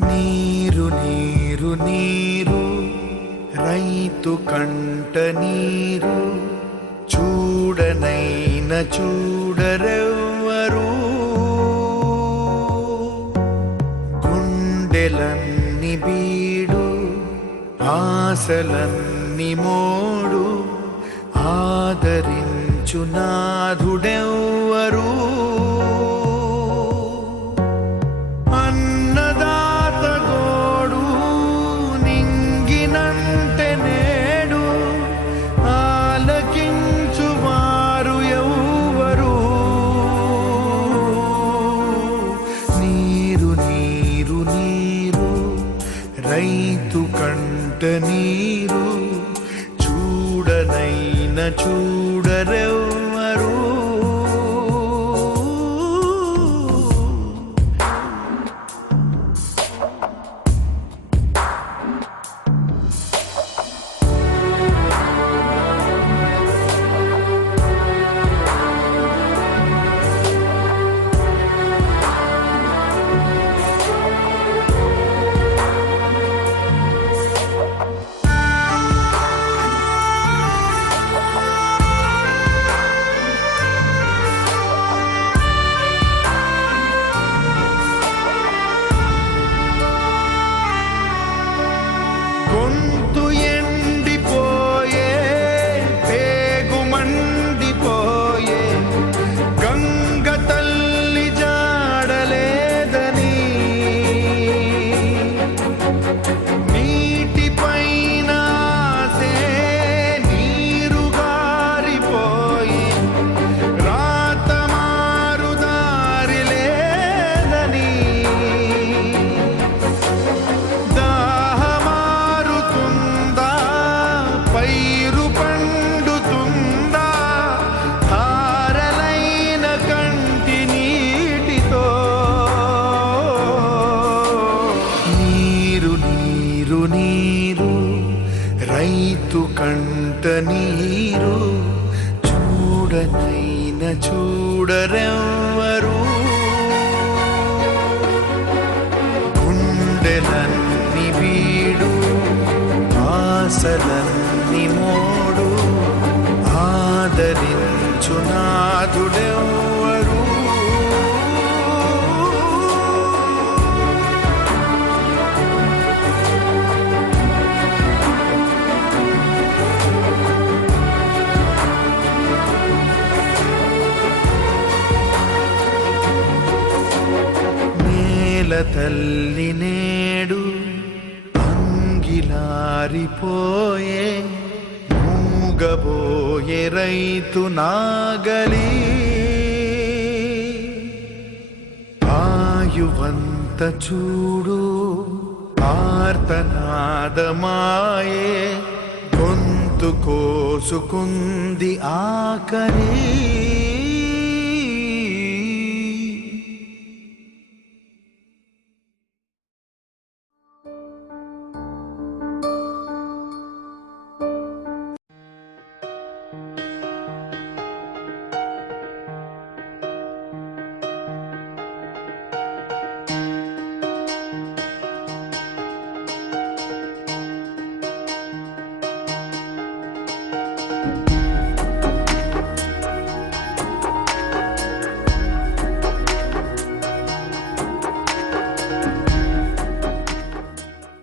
నీరు నీరు నీరు రైతు కంట నీరు చూడనైన చూడరెవ్వరు గుండెలన్ని బీడు ఆశలన్ని మోడు ఆదరించు నాథుడెవ్వరు రైతు కంట నీరు చూడనైన చూడరెవ్వరు గొంతు ఎండిపోయే పేగు మండిపోయే గంగ తల్లి జాడలేదని నీటిపైన నీరు గారిపోయే రాత మారు దారి లేదని పైరు పండుతుందా ధారలైన కంటి నీటితో నీరు నీరు నీరు రైతు కంట నీరు చూడనైన చూడరెవ్వరు గుండెలన్ని బీడు ఆశలన్ని మోడు ఆదరించు నాథుడెవ్వరు నేల తల్లి నేడు అంగిలారిపోయే మూగబోయే రైతు నాగలి ఆయువంత చూడు ఆర్తనాదమాయే గొంతు కోసుకుంది ఆకలి